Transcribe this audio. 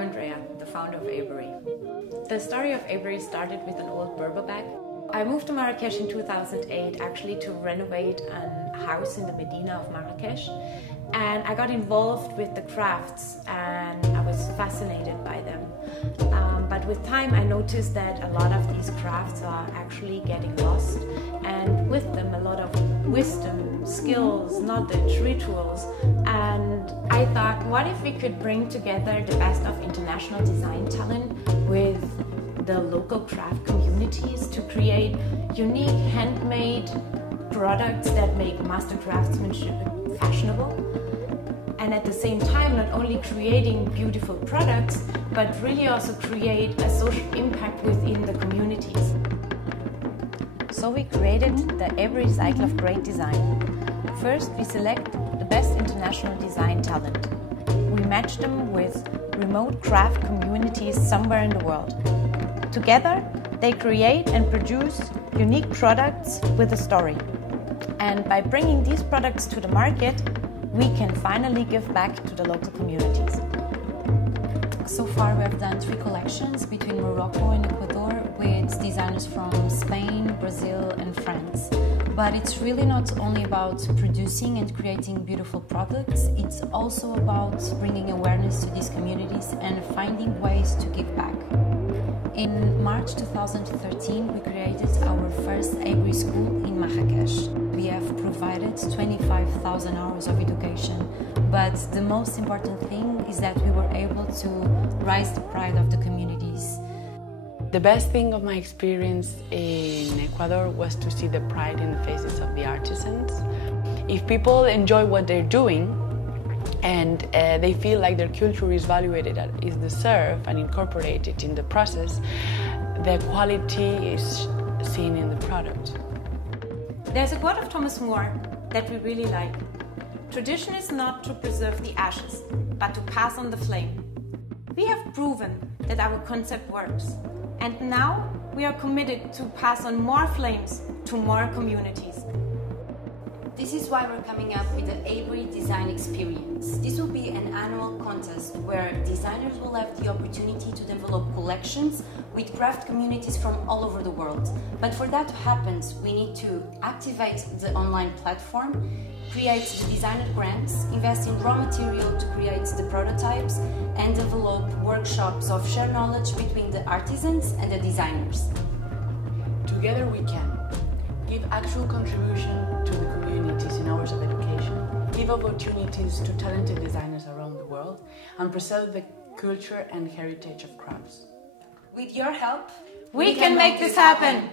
I'm Andrea, the founder of ABURY. The story of ABURY started with an old Berber bag. I moved to Marrakesh in 2008 actually to renovate a house in the Medina of Marrakesh, and I got involved with the crafts and I was fascinated by them. But with time I noticed that a lot of these crafts are actually getting lost, and with them a lot of wisdom, skills, knowledge, rituals. And I thought, what if we could bring together the best of international design talent with the local craft communities to create unique handmade products that make master craftsmanship fashionable, and at the same time not only creating beautiful products but really also create a social impact within the communities. So we created the ABURY cycle of great design. First, we select the best international design talent. We match them with remote craft communities somewhere in the world. Together, they create and produce unique products with a story. And by bringing these products to the market, we can finally give back to the local communities. So far we have done 3 collections between Morocco and Ecuador with designers from Spain, Brazil and France. But it's really not only about producing and creating beautiful products, it's also about bringing awareness to these communities and finding ways to give back. In March 2013, we created our first ABURY school in Marrakesh. We have provided 25,000 hours of education, but the most important thing is that we were able to raise the pride of the communities. The best thing of my experience in Ecuador was to see the pride in the faces of the artisans. If people enjoy what they're doing, and they feel like their culture is valued, is deserved and incorporated in the process, the quality is seen in the product. There's a quote of Thomas More that we really like. Tradition is not to preserve the ashes, but to pass on the flame. We have proven that our concept works, and now we are committed to pass on more flames to more communities. This is why we're coming up with the ABURY Design Experience. This will be an annual contest where designers will have the opportunity to develop collections with craft communities from all over the world. But for that to happen, we need to activate the online platform, create the designer grants, invest in raw material to create the prototypes, and develop workshops of shared knowledge between the artisans and the designers. Together we can give actual contribution to the communities in hours of education, give opportunities to talented designers around the world, and preserve the culture and heritage of crafts. With your help, we can make this happen!